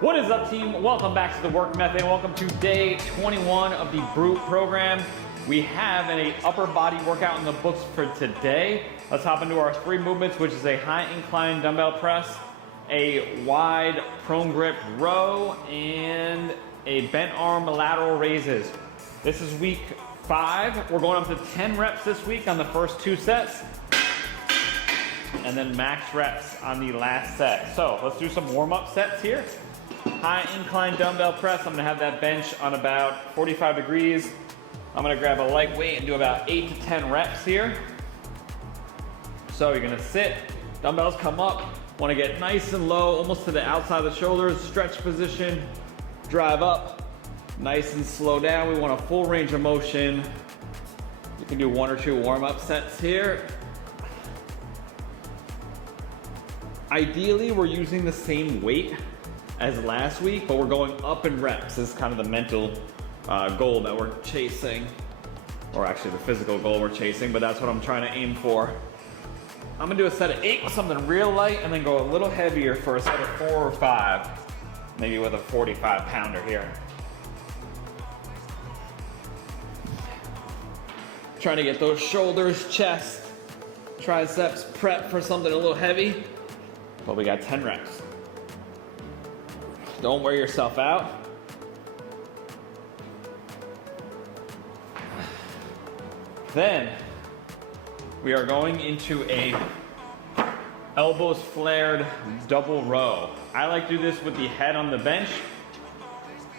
What is up, team? Welcome back to the Work Method. Welcome to day 21 of the Brute program. We have an upper body workout in the books for today. Let's hop into our 3 movements, which is a high incline dumbbell press, a wide prone grip row, and a bent arm lateral raises. This is week 5. We're going up to 10 reps this week on the first 2 sets, and then max reps on the last set. So let's do some warm-up sets here. High incline dumbbell press. I'm gonna have that bench on about 45 degrees. I'm gonna grab a light weight and do about 8 to 10 reps here. So you're gonna sit, dumbbells come up, wanna get nice and low, almost to the outside of the shoulders, stretch position, drive up, nice and slow down. We want a full range of motion. You can do 1 or 2 warm-up sets here. Ideally, we're using the same weight as last week, but we're going up in reps. This is kind of the mental goal that we're chasing, or actually the physical goal we're chasing, but that's what I'm trying to aim for. I'm gonna do a set of 8 with something real light and then go a little heavier for a set of 4 or 5, maybe with a 45 pounder here. Trying to get those shoulders, chest, triceps prepped for something a little heavy, but we got 10 reps. Don't wear yourself out. Then we are going into a elbows flared double row. I like to do this with the head on the bench,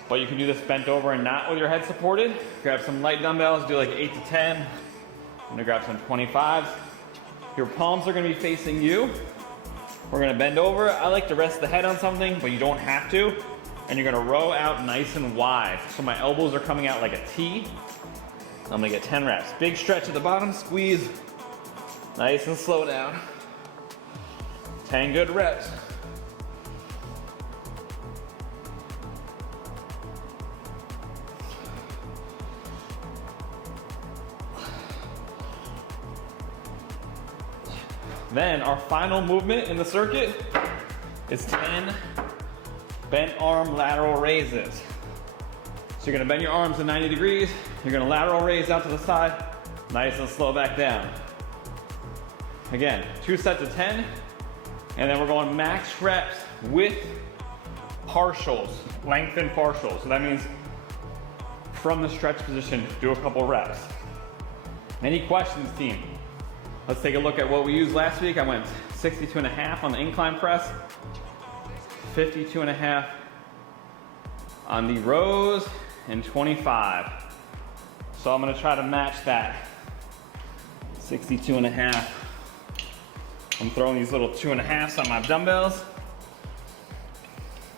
but you can do this bent over and not with your head supported. Grab some light dumbbells, do like 8 to 10. I'm gonna grab some 25s. Your palms are gonna be facing you. We're gonna bend over. I like to rest the head on something, but you don't have to. And you're gonna row out nice and wide. So my elbows are coming out like a T. I'm gonna get 10 reps. Big stretch at the bottom, squeeze. Nice and slow down. 10 good reps. Then our final movement in the circuit is 10 bent arm lateral raises. So you're gonna bend your arms to 90 degrees, you're gonna lateral raise out to the side, nice and slow back down. Again, 2 sets of 10, and then we're going max reps with partials, lengthened partials. So that means from the stretch position, do a couple reps. Any questions, team? Let's take a look at what we used last week. I went 62.5 on the incline press, 52.5 on the rows, and 25. So I'm gonna try to match that 62.5. I'm throwing these little 2.5s on my dumbbells.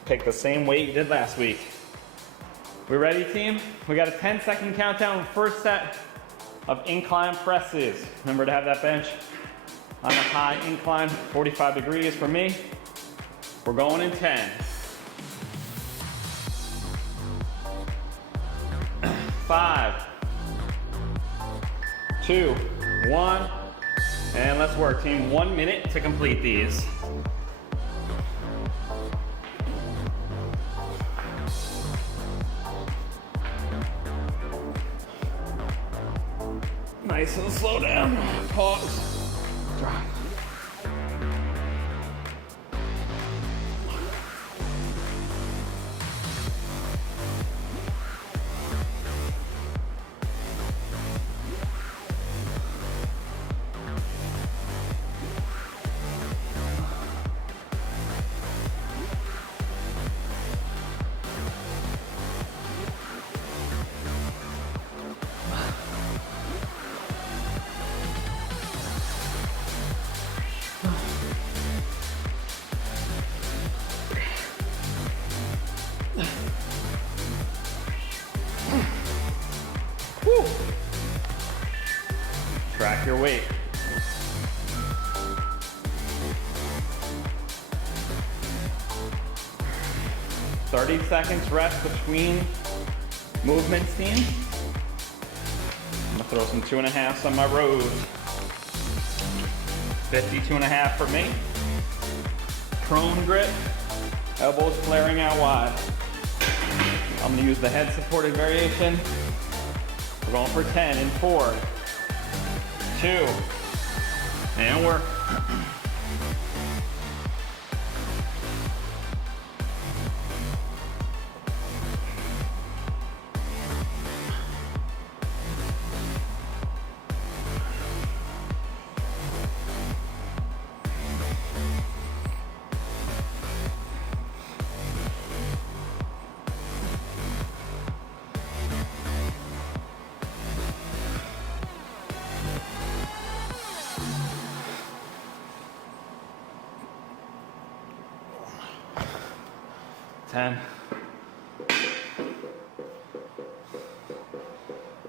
Pick the same weight you did last week. We ready, team? We got a 10-second countdown, first set of incline presses. Remember to have that bench on a high incline, 45 degrees for me. We're going in 10. 5, 2, 1, and let's work, team. 1 minute to complete these. Nice and slow down. Pause. Drive. Woo. Track your weight. "30 seconds rest between movements, team. I'm gonna throw some 2.5s on my rows. 52.5 for me. Prone grip, Elbows flaring out wide. I'm gonna use the head supported variation. We're going for 10 in 4, 2, and work. Ten.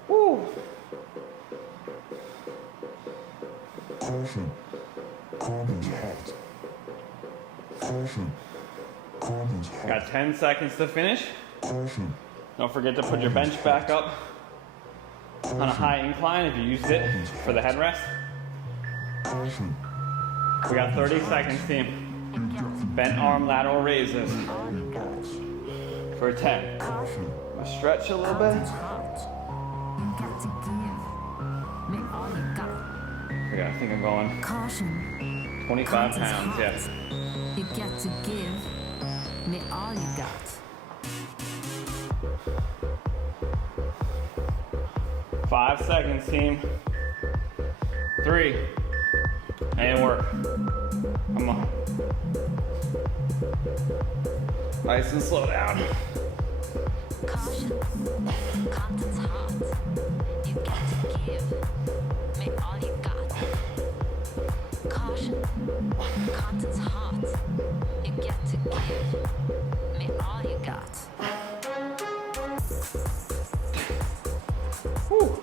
Woo. Caution. Carbon's hot. Caution. Carbon's hot. Got 10 seconds to finish. Caution. Don't forget to put your bench back up on a high incline if you used it for the headrest. Caution. We got 30 seconds, team. Bent arm lateral raises for 10. Stretch a little bit. Yeah, I think I'm going 25 pounds, yes. You got to give me all you got. 5 seconds, team. 3, and work. Come on. Nice and slow down. Caution, content's hot. You got to give me all you got. Caution, content's hot. You got to give me all you got. Whew.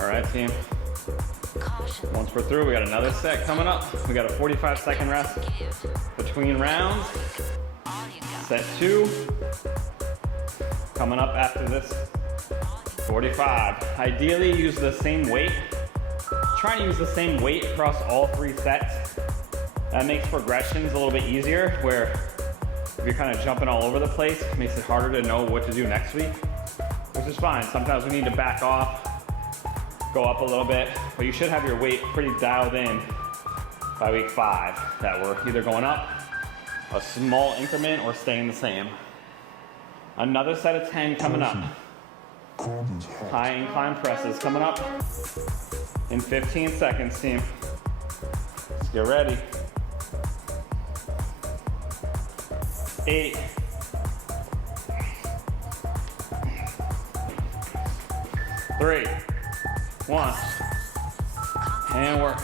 All right, team. Once we're through, we got another set coming up. We got a 45-second rest between rounds. Set 2 coming up after this 45. Ideally, use the same weight. Try to use the same weight across all 3 sets. That makes progressions a little bit easier, where if you're kind of jumping all over the place, it makes it harder to know what to do next week, which is fine. Sometimes we need to back off, go up a little bit, but you should have your weight pretty dialed in by week 5, that we're either going up a small increment or staying the same. Another set of 10 coming up. High incline presses coming up in 15 seconds, team. Let's get ready. 8, 3, 1, and work.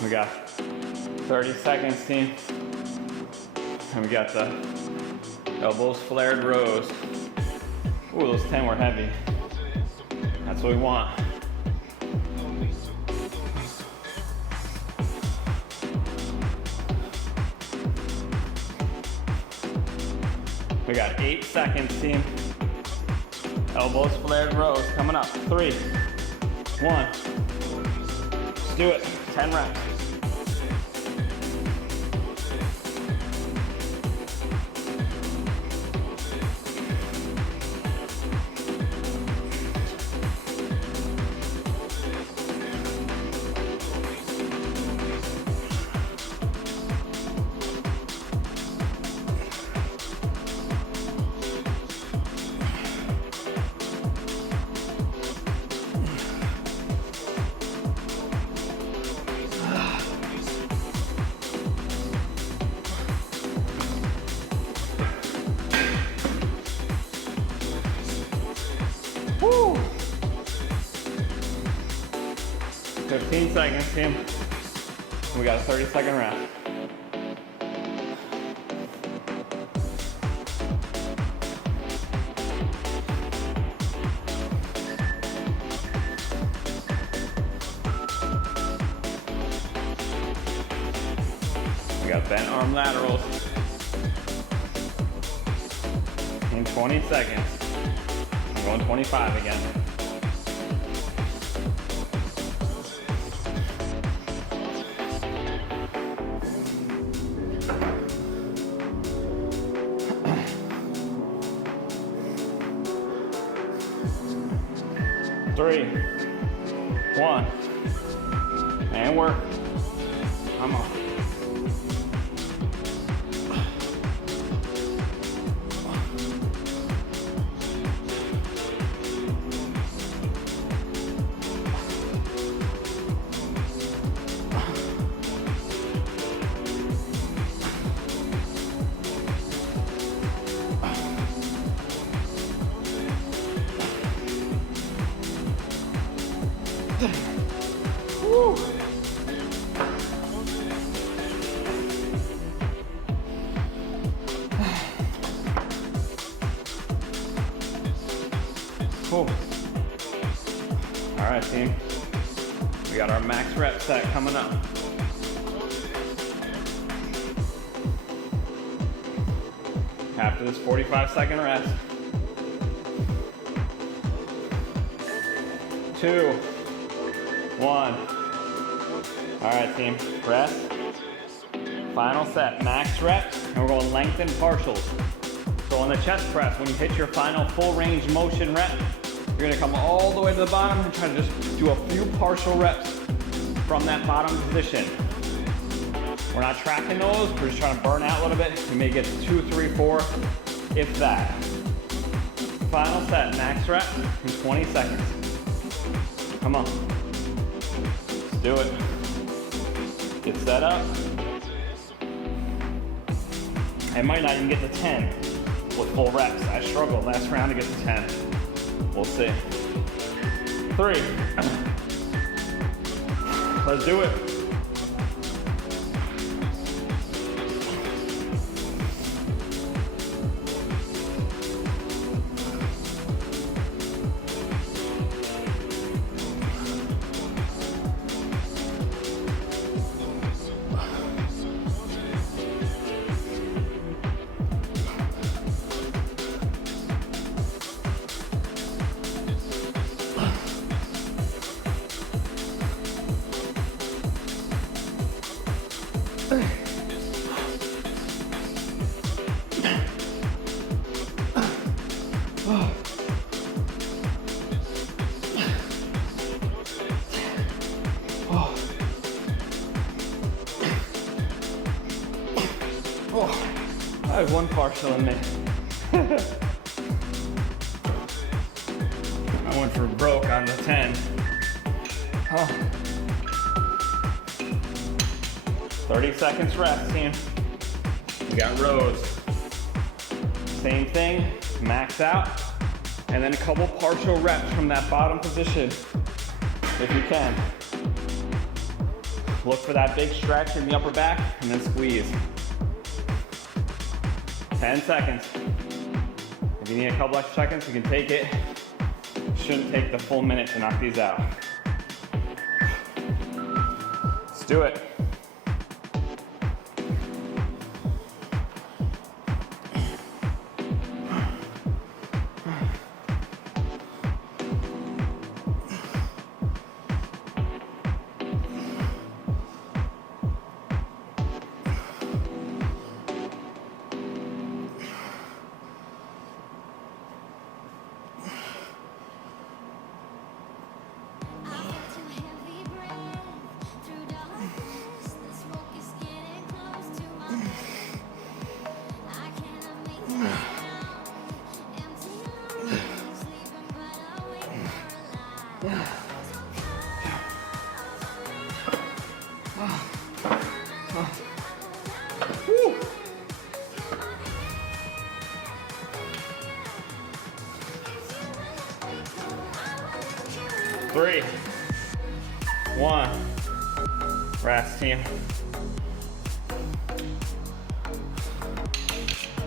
We got 30 seconds, team. And we got the elbows flared rows. Ooh, those 10 were heavy. That's what we want. We got 8 seconds, team. Elbows flared rows coming up. 3, 1. Let's do it. 10 reps. 15 seconds, team. We got a 30-second rest. We got bent arm laterals. In 20 seconds. I'm going 25 again. Three, 1, and work. Come on. Woo. Cool. All right, team. We got our max rep set coming up. After this 45-second rest. 2, 1. All right, team. Rest. Final set, max reps, and we're going lengthen partials. So on the chest press, when you hit your final full range motion rep, you're gonna come all the way to the bottom and try to just do a few partial reps from that bottom position. We're not tracking those, we're just trying to burn out a little bit. You may get to 2, 3, 4, if that. Final set, max rep in 20 seconds. Come on. Let's do it. Get set up. I might not even get to 10 with full reps. I struggled last round to get to 10. We'll see. 3. Let's do it. I have one partial in me. I went for broke on the 10. Oh. 30 seconds rest, team. We got rows. Same thing, max out, and then a couple partial reps from that bottom position, if you can. Look for that big stretch in the upper back, and then squeeze. 10 seconds. If you need a couple extra seconds, you can take it. Shouldn't take the full minute to knock these out. Let's do it. 1. Rest, team.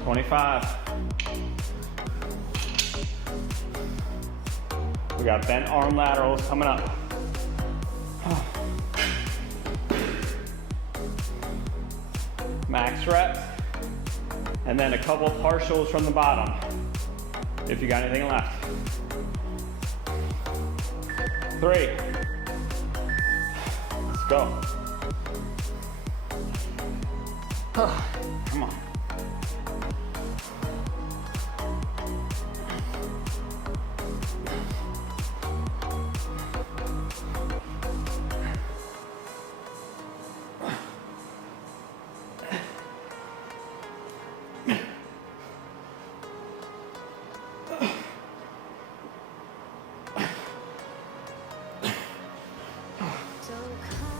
25. We got bent arm laterals coming up. Max reps. And then a couple partials from the bottom, if you got anything left. 3. Let's go. Come on. So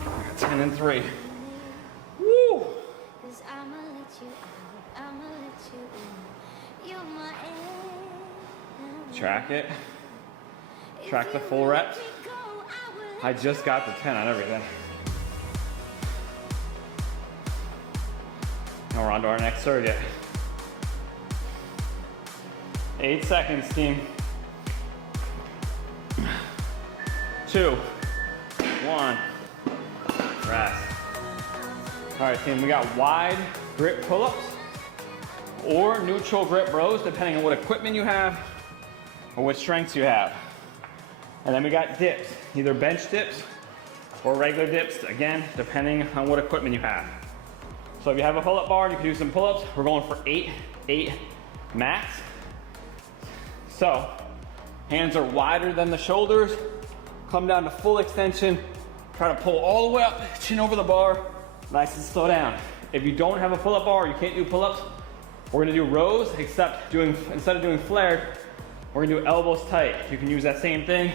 come 10 and 3. Woo! 'cause I'ma let you out, I'ma let you in. You're my enemy. Track it. Track the full reps. I just got the 10 on everything. Now we're on to our next circuit. 8 seconds, team. 2, 1, rest. All right, team, we got wide grip pull-ups or neutral grip rows, depending on what equipment you have or what strengths you have. And then we got dips, either bench dips or regular dips, again, depending on what equipment you have. So if you have a pull-up bar and you can do some pull-ups, we're going for 8 max. So, hands are wider than the shoulders, come down to full extension, try to pull all the way up, chin over the bar, nice and slow down. If you don't have a pull-up bar, you can't do pull-ups, we're gonna do rows, except instead of doing flared, we're gonna do elbows tight. You can use that same thing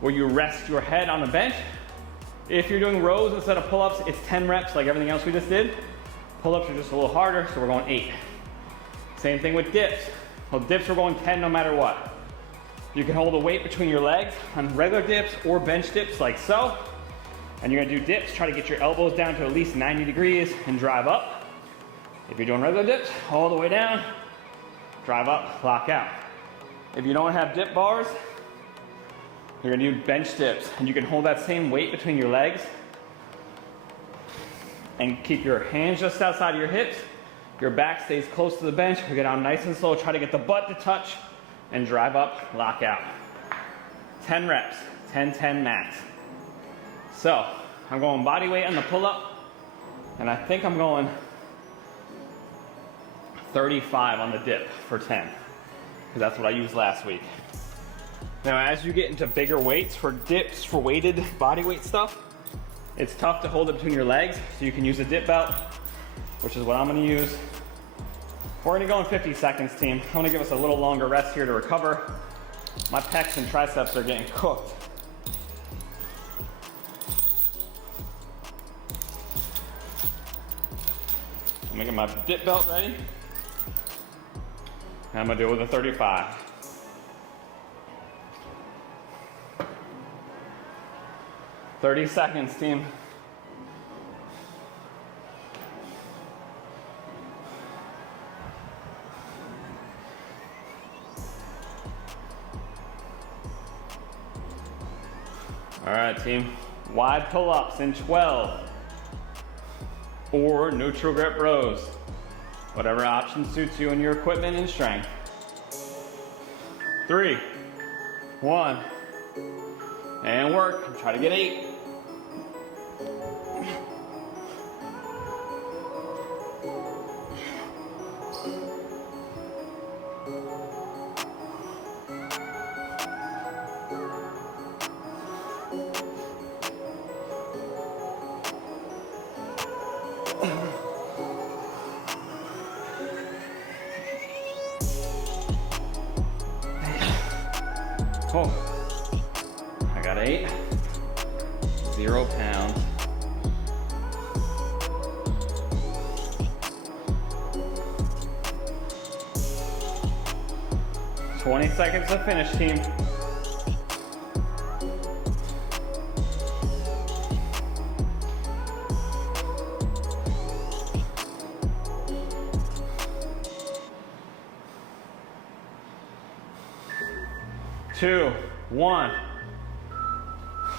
where you rest your head on the bench. If you're doing rows instead of pull-ups, it's 10 reps like everything else we just did. Pull-ups are just a little harder, so we're going 8. Same thing with dips. Well, dips we're going 10 no matter what. You can hold a weight between your legs on regular dips or bench dips like so. And you're gonna do dips, try to get your elbows down to at least 90 degrees and drive up. If you're doing regular dips, all the way down, drive up, lock out. If you don't have dip bars, you're gonna do bench dips, and you can hold that same weight between your legs and keep your hands just outside of your hips. Your back stays close to the bench. We get down nice and slow, try to get the butt to touch and drive up, lock out. 10 reps, 10 max. So, I'm going body weight on the pull-up, and I think I'm going 35 on the dip for 10, because that's what I used last week. Now, as you get into bigger weights for dips, for weighted body weight stuff, it's tough to hold it between your legs, so you can use a dip belt, which is what I'm gonna use. We're gonna go in 50 seconds, team. I'm gonna give us a little longer rest here to recover. My pecs and triceps are getting cooked. I'm gonna get my dip belt ready. And I'm gonna do it with a 35. "30 seconds, team. All right, team. Wide pull-ups in 12 or neutral grip rows. Whatever option suits you and your equipment and strength. 3, 1, and work. Try to get 8. Oh, I got 8, 0 pounds. "20 seconds to finish, team. 2, 1.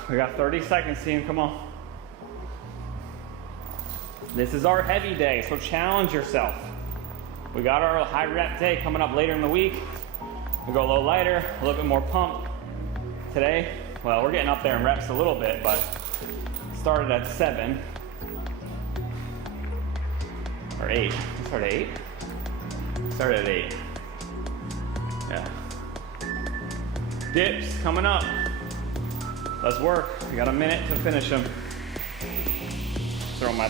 We got 30 seconds, team, come on. This is our heavy day, so challenge yourself. We got our high rep day coming up later in the week. We go a little lighter, a little bit more pump. Today, well, we're getting up there in reps a little bit, but started at 7. Or 8. Started at 8? Started at 8. Yeah. Dips coming up. Let's work. We got a minute to finish them. Throw my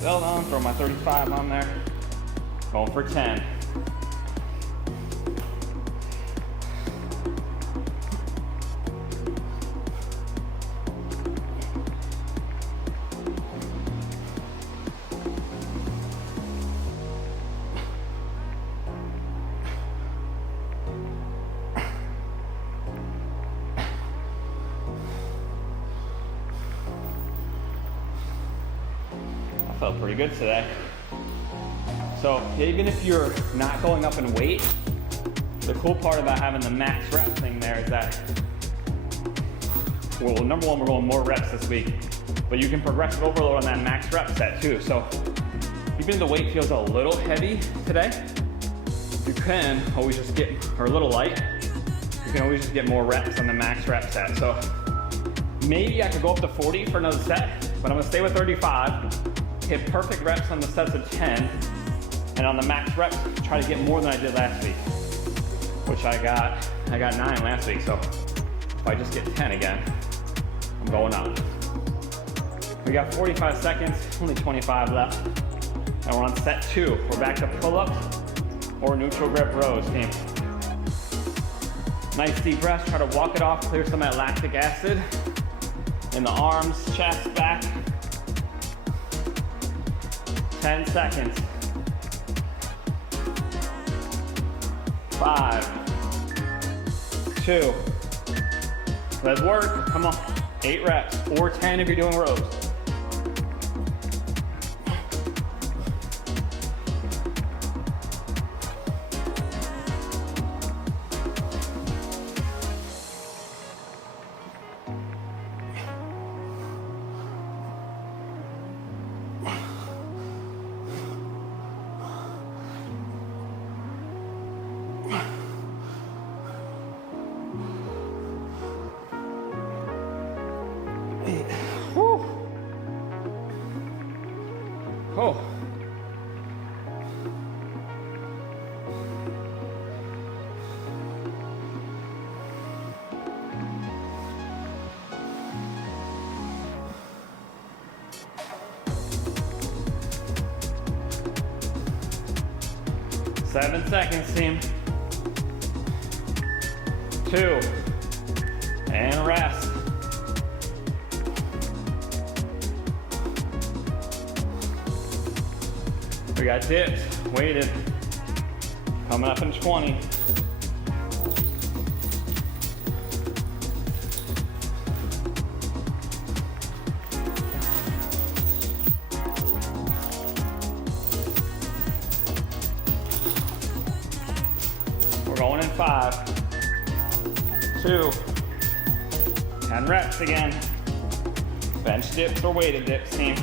belt on, throw my 35 on there. Going for 10. Felt pretty good today. So even if you're not going up in weight, the cool part about having the max rep thing there is that, well, number one, we're going more reps this week, but you can progressive overload on that max rep set too. So even if the weight feels a little heavy today, you can always just get, or a little light, you can always just get more reps on the max rep set. So maybe I could go up to 40 for another set, but I'm gonna stay with 35. Hit perfect reps on the sets of 10, and on the max reps, try to get more than I did last week, which I got 9 last week, so if I just get 10 again, I'm going up. We got 45 seconds, only 25 left, and we're on set 2. We're back to pull-ups or neutral grip rows, team. Nice deep breath, try to walk it off, clear some of that lactic acid in the arms, chest, back. 10 seconds. 5, 2. Let's work. Come on. 8 reps or 10 if you're doing rows. Oh. Seven seconds, team. 2. And rest. We got dips, weighted, coming up in 20. We're going in 5, 2, 10 reps again. Bench dips or weighted dips, team.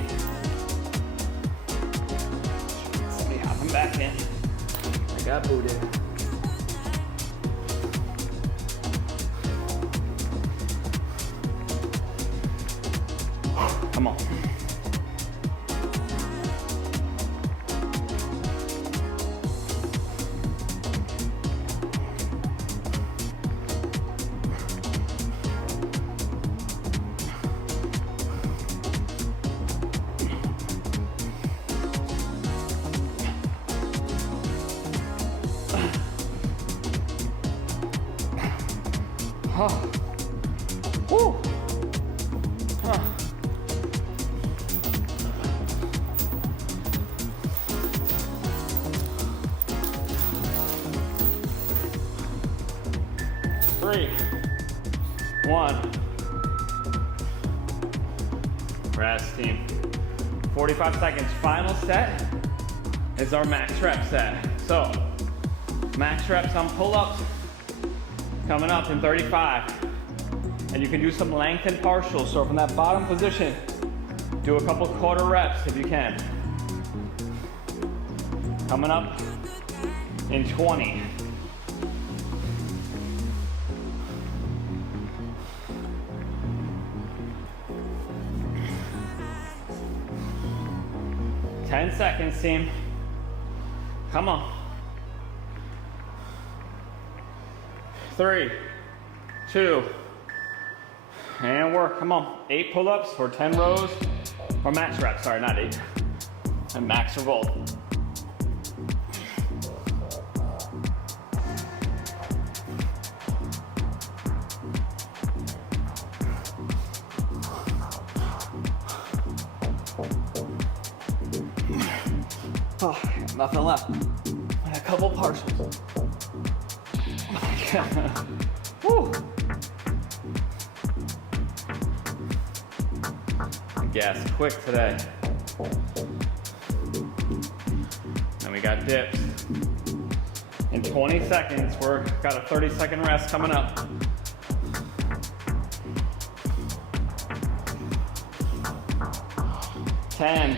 Back in. I got booted. Come on. Oh. Woo. Huh. Three, 1. Rest, team. 45 seconds. Final set is our max rep set. So, max reps on pull-ups. Coming up in 35. And you can do some lengthened partials. So from that bottom position, do a couple quarter reps if you can. Coming up in 20. Ten seconds, team. Come on. 3, 2, and work. Come on. 8 pull-ups or 10 rows or max reps. Sorry, not 8. And max revolt. Oh, nothing left. And a couple partials. Woo. Gas quick today. And we got dips. In 20 seconds, we're got a 30-second rest coming up. Ten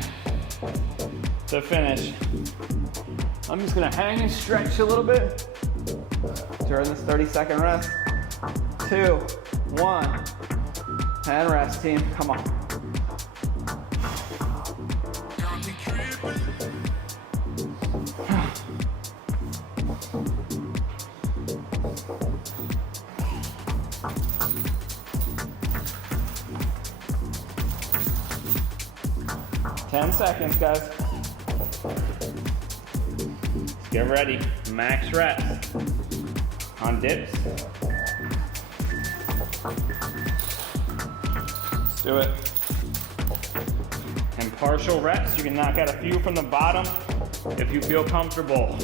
to finish. I'm just gonna hang and stretch a little bit during this 30-second rest. 2, 1, and rest, team. Come on. Ten seconds, guys. Get ready. Max reps on dips. Let's do it. And partial reps, you can knock out a few from the bottom if you feel comfortable.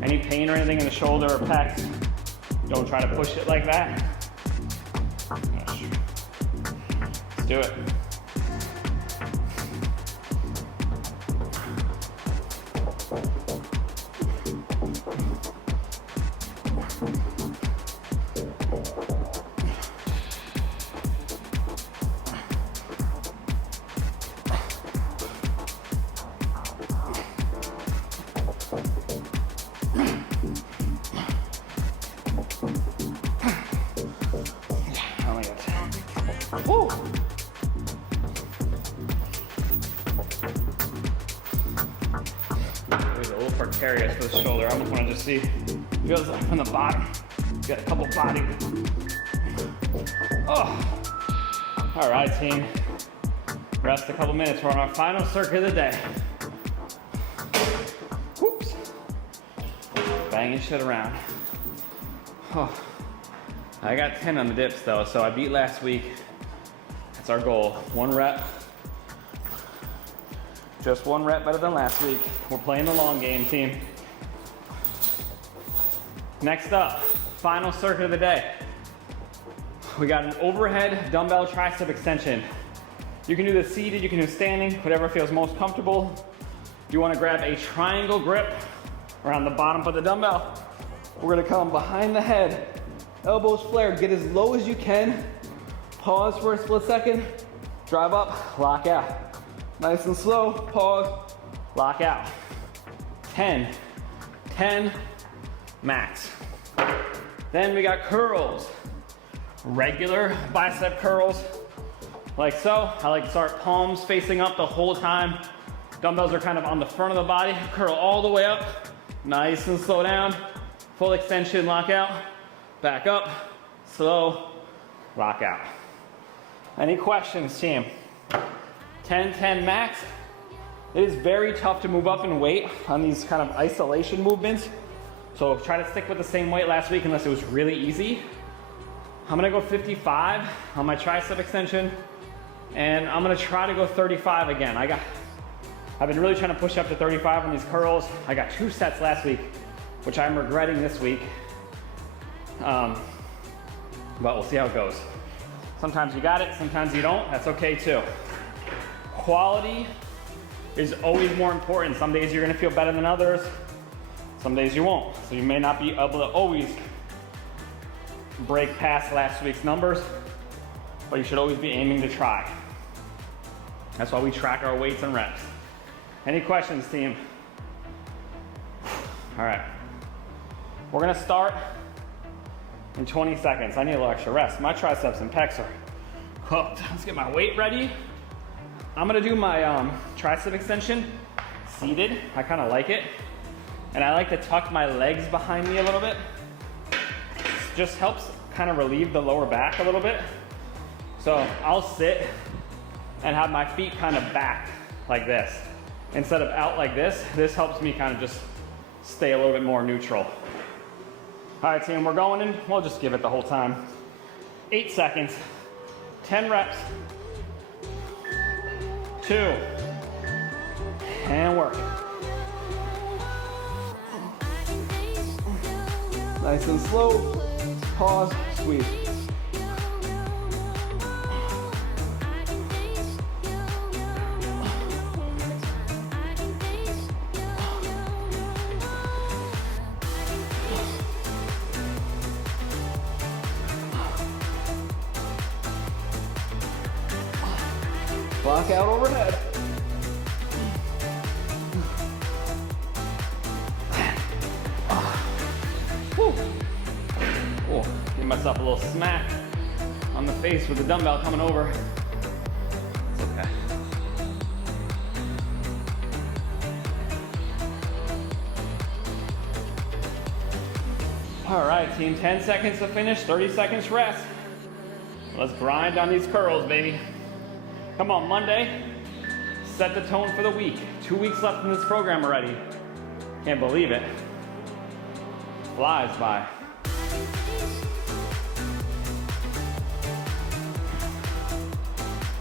Any pain or anything in the shoulder or pecs, don't try to push it like that. Let's do it. Woo. It was a little precarious for the shoulder. I almost want to just see. Feels like from the bottom. Got a couple body. Oh. All right, team. Rest a couple minutes. We're on our final circuit of the day. Whoops. Banging shit around. Oh. I got 10 on the dips though, so I beat last week. That's our goal. 1 rep. Just 1 rep better than last week. We're playing the long game, team. Next up, final circuit of the day. We got an overhead dumbbell tricep extension. You can do this seated, you can do standing, whatever feels most comfortable. You want to grab a triangle grip around the bottom of the dumbbell. We're going to come behind the head, elbows flared, get as low as you can. Pause for a split second, drive up, lock out. Nice and slow, pause, lock out. 10, 10, max. Then we got curls. Regular bicep curls, like so. I like to start palms facing up the whole time. Dumbbells are kind of on the front of the body. Curl all the way up, nice and slow down. Full extension, lock out, back up, slow, lock out. Any questions, team? 10, 10 max. It is very tough to move up in weight on these kind of isolation movements. So try to stick with the same weight last week unless it was really easy. I'm gonna go 55 on my tricep extension, and I'm gonna try to go 35 again. I've been really trying to push up to 35 on these curls. I got 2 sets last week, which I'm regretting this week. But we'll see how it goes. Sometimes you got it, sometimes you don't. That's okay too. Quality is always more important. Some days you're gonna feel better than others. Some days you won't. So you may not be able to always break past last week's numbers, but you should always be aiming to try. That's why we track our weights and reps. Any questions, team? All right. We're gonna start in 20 seconds. I need a little extra rest. My triceps and pecs are hooked. Let's get my weight ready. I'm gonna do my tricep extension seated. I kind of like it. And I like to tuck my legs behind me a little bit. Just helps kind of relieve the lower back a little bit. So I'll sit and have my feet kind of back like this. Instead of out like this, this helps me kind of just stay a little bit more neutral. All right, team, we're going in. We'll just give it the whole time. 8 seconds, 10 reps, 2, and work. Nice and slow, pause, squeeze. Block out overhead. Whew. Oh, give myself a little smack on the face with the dumbbell coming over. It's okay. All right, team, 10 seconds to finish, 30 seconds rest. Let's grind on these curls, baby. Come on, Monday, set the tone for the week. 2 weeks left in this program already. Can't believe it. Flies by.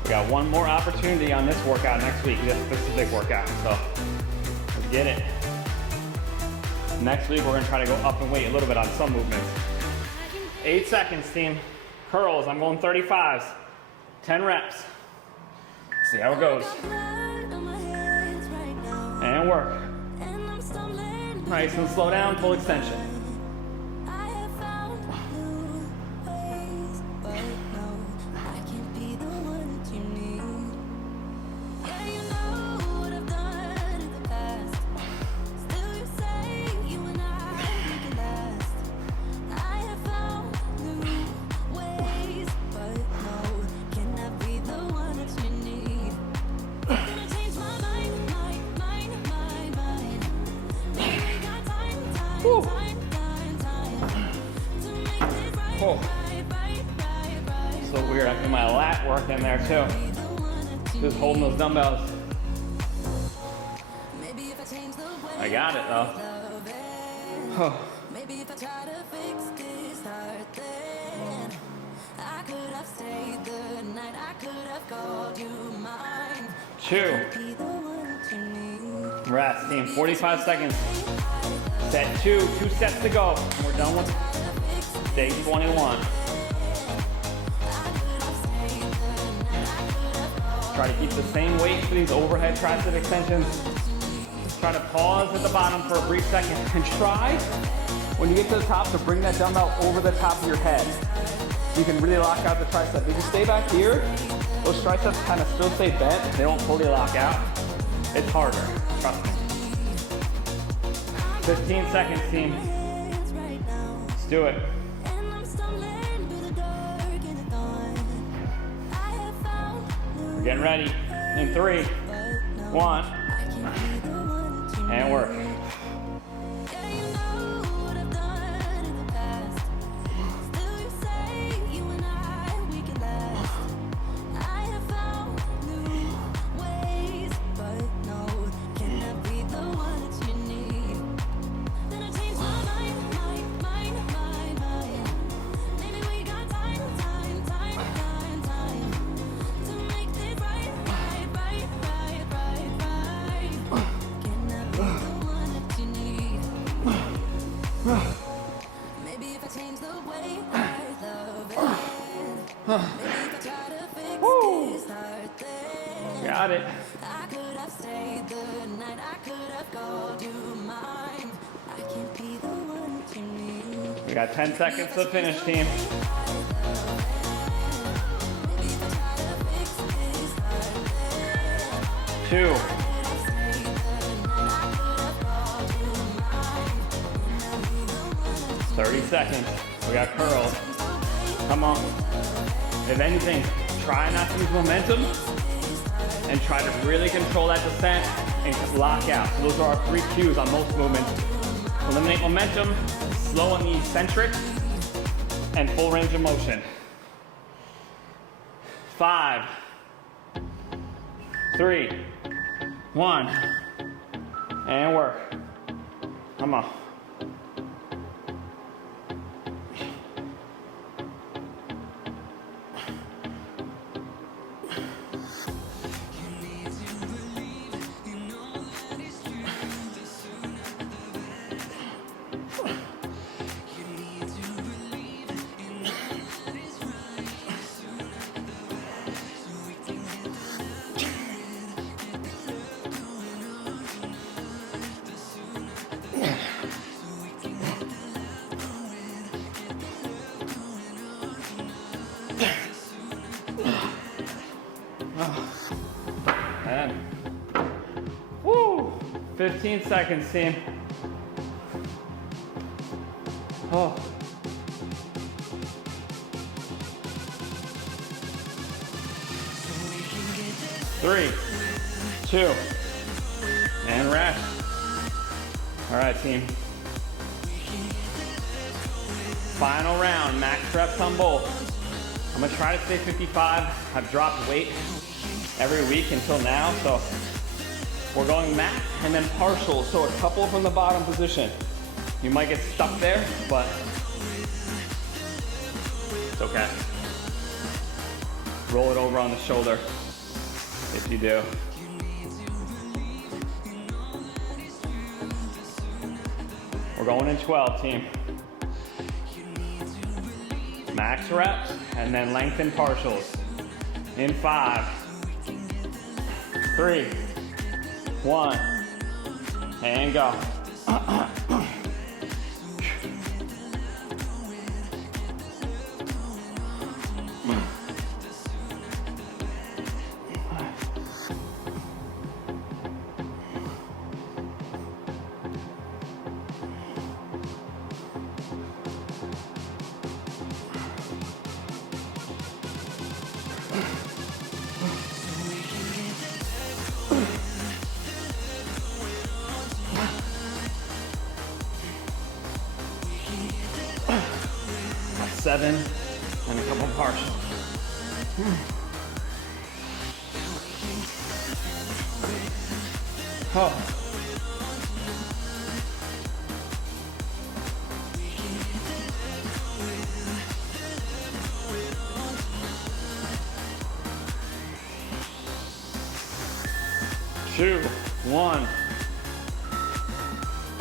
We got one more opportunity on this workout next week, this specific workout, so let's get it. Next week, we're gonna try to go up and weight a little bit on some movements. 8 seconds, team. Curls, I'm going 35s, 10 reps. See how it goes. And work. Nice and slow down, full extension. Oh. So weird, I feel my lat work in there too. Just holding those dumbbells. I got it though. Oh. 2. Rest, team, 45 seconds. Set 2, 2 sets to go. And we're done with day 21. Try to keep the same weight for these overhead tricep extensions. Try to pause at the bottom for a brief second and try, when you get to the top, to bring that dumbbell over the top of your head. You can really lock out the tricep. If you stay back here, those triceps kind of still stay bent. They don't fully lock out. It's harder, trust me. 15 seconds, team. Let's do it. We're getting ready. In 3, 1, and work. Woo. Got it. We got 10 seconds to finish, team. 2. 30 seconds. We got curls. Come on. If anything, try not to use momentum and try to really control that descent and lock out. So those are our 3 cues on most movements. Eliminate momentum, slow on the eccentric, and full range of motion. 5, 3, 1, and work. Come on. And woo, 15 seconds, team. Oh. 3, 2, and rest. All right, team. Final round, max reps on both. I'm gonna try to stay 55. I've dropped weight every week until now, so we're going max and then partial, so a couple from the bottom position. You might get stuck there, but it's okay. Roll it over on the shoulder if you do. We're going in 12, team. Max reps and then lengthen partials. In 5, 3, 1, and go. Got 7 and a couple partials. Oh. Two, 1.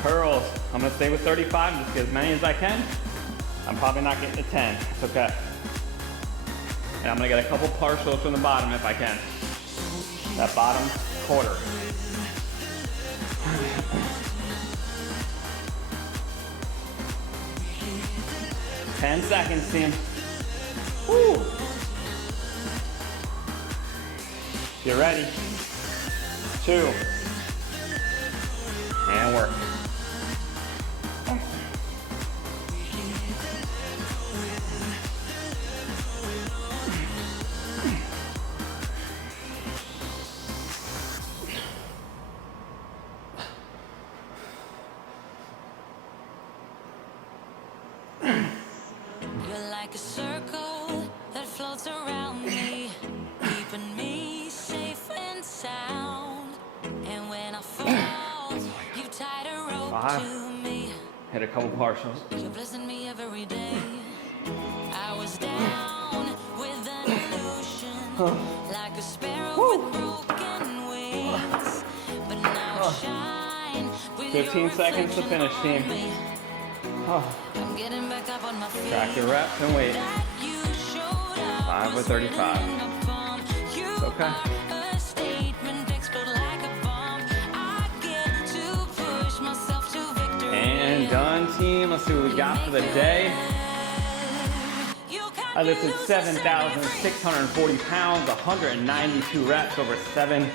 Curls. I'm gonna stay with 35 and just get as many as I can. I'm probably not getting to 10. It's okay. And I'm gonna get a couple partials from the bottom if I can. That bottom quarter. Ten seconds, team. Woo! Get ready. 2. And work. You're like a circle that floats around me, keeping me safe and sound. And when I fall, you tied a rope 5. to me. Hit a couple partials. You're blessing me every day. I was down with an illusion, like a sparrow with broken wings. But now I shine with 15 your seconds to finish, team. reflection on me. Oh. I'm getting back up on my feet. Track your reps and wait. That you showed up 5 with was 35. written upon you. It's okay. A statement explode like a bomb. I get to push myself to victory. And done, team. Let's see what we got for the day. I lifted 7,640 pounds, 192 reps over 7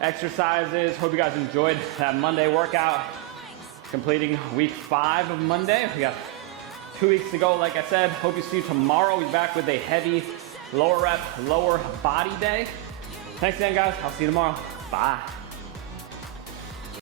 exercises. Hope you guys enjoyed that Monday workout. Completing week 5 of Monday. We got 2 weeks to go, like I said. Hope you see you tomorrow. We'll be back with a heavy, lower rep, lower body day. Thanks again, guys. I'll see you tomorrow. Bye.